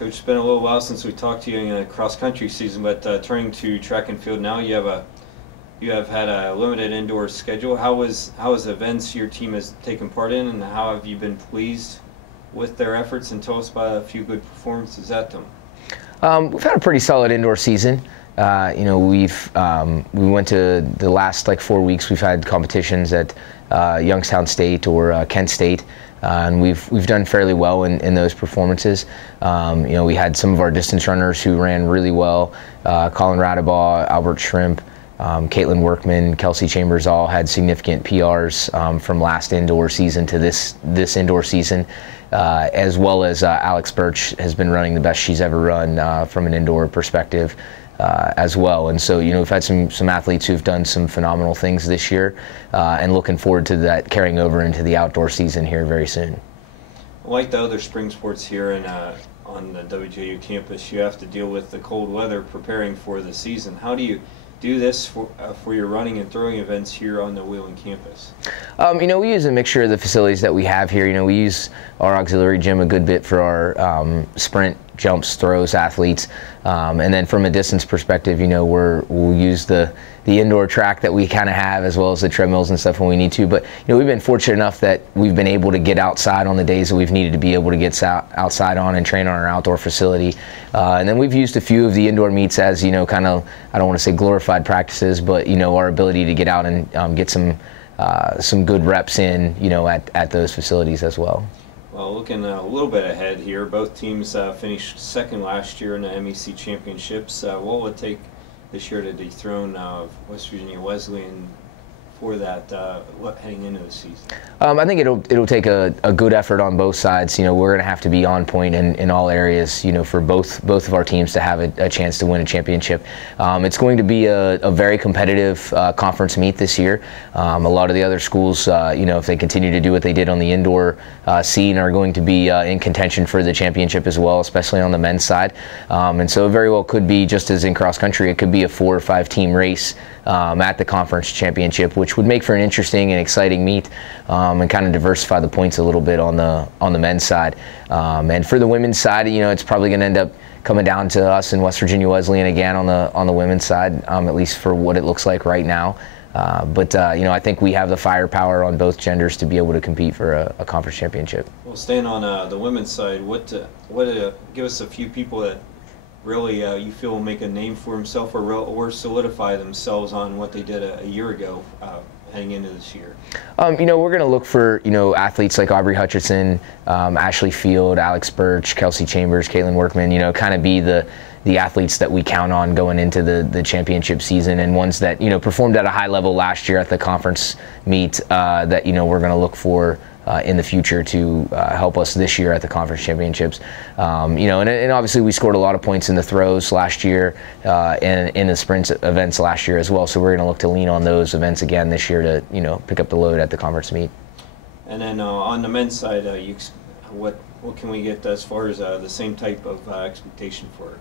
Coach, it's been a little while since we talked to you in the cross-country season, but turning to track and field now, you have had a limited indoor schedule. How is events your team has taken part in, and how have you been pleased with their efforts? And tell us about a few good performances at them. We've had a pretty solid indoor season. We went to the last 4 weeks. We've had competitions at Youngstown State or Kent State. And we've done fairly well in those performances. We had some of our distance runners who ran really well. Colin Radabaugh, Albert Shrimp, Caitlin Workman, Kelsey Chambers all had significant PRs from last indoor season to this indoor season, as well as Alex Birch has been running the best she's ever run from an indoor perspective. As well. And so, we've had some athletes who've done some phenomenal things this year, and looking forward to that carrying over into the outdoor season here very soon. Like the other spring sports here on the WJU campus, you have to deal with the cold weather preparing for the season. How do you do this for your running and throwing events here on the Wheeling campus? We use a mixture of the facilities that we have here. We use our auxiliary gym a good bit for our sprint, jumps, throws athletes. And then from a distance perspective, we'll use the indoor track that we kind of have, as well as the treadmills and stuff when we need to. But we've been fortunate enough that we've been able to get outside on the days that we've needed to be able to get outside on and train on our outdoor facility. And then we've used a few of the indoor meets as kind of, I don't want to say glorified practices, but our ability to get out and get some good reps in at those facilities as well. Well, looking a little bit ahead here, both teams finished second last year in the MEC championships. What will it take this year to dethrone West Virginia Wesleyan for that heading into the season? I think it'll take a good effort on both sides. We're going to have to be on point in all areas. For both of our teams to have a chance to win a championship. It's going to be a very competitive conference meet this year. A lot of the other schools, if they continue to do what they did on the indoor scene, are going to be in contention for the championship as well, especially on the men's side. And so it very well could be, just as in cross country, it could be a 4 or 5 team race at the conference championship, which would make for an interesting and exciting meet, and kind of diversify the points a little bit on the men's side. And for the women's side, it's probably going to end up coming down to us in West Virginia Wesleyan again on the women's side, at least for what it looks like right now. But I think we have the firepower on both genders to be able to compete for a conference championship. Well, staying on the women's side, give us a few people that really you feel will make a name for himself or solidify themselves on what they did a year ago heading into this year? We're going to look for athletes like Aubrey Hutchinson, Ashley Field, Alex Birch, Kelsey Chambers, Caitlin Workman. Kind of be the athletes that we count on going into the championship season, and ones that performed at a high level last year at the conference meet that we're going to look for in the future to help us this year at the conference championships. And obviously we scored a lot of points in the throws last year and in the sprint events last year as well. So we're going to look to lean on those events again this year to pick up the load at the conference meet. And then on the men's side, what can we get as far as the same type of expectation for it?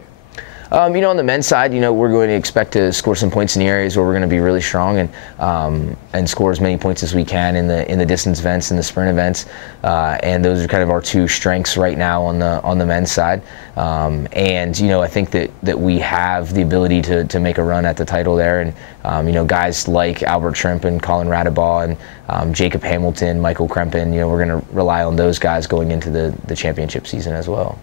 On the men's side, we're going to expect to score some points in the areas where we're going to be really strong and score as many points as we can in the distance events and the sprint events. And those are kind of our two strengths right now on the men's side. And I think that we have the ability to make a run at the title there. And guys like Albert Shrimp and Colin Radabaugh and Jacob Hamilton, Michael Krempen, we're going to rely on those guys going into the championship season as well.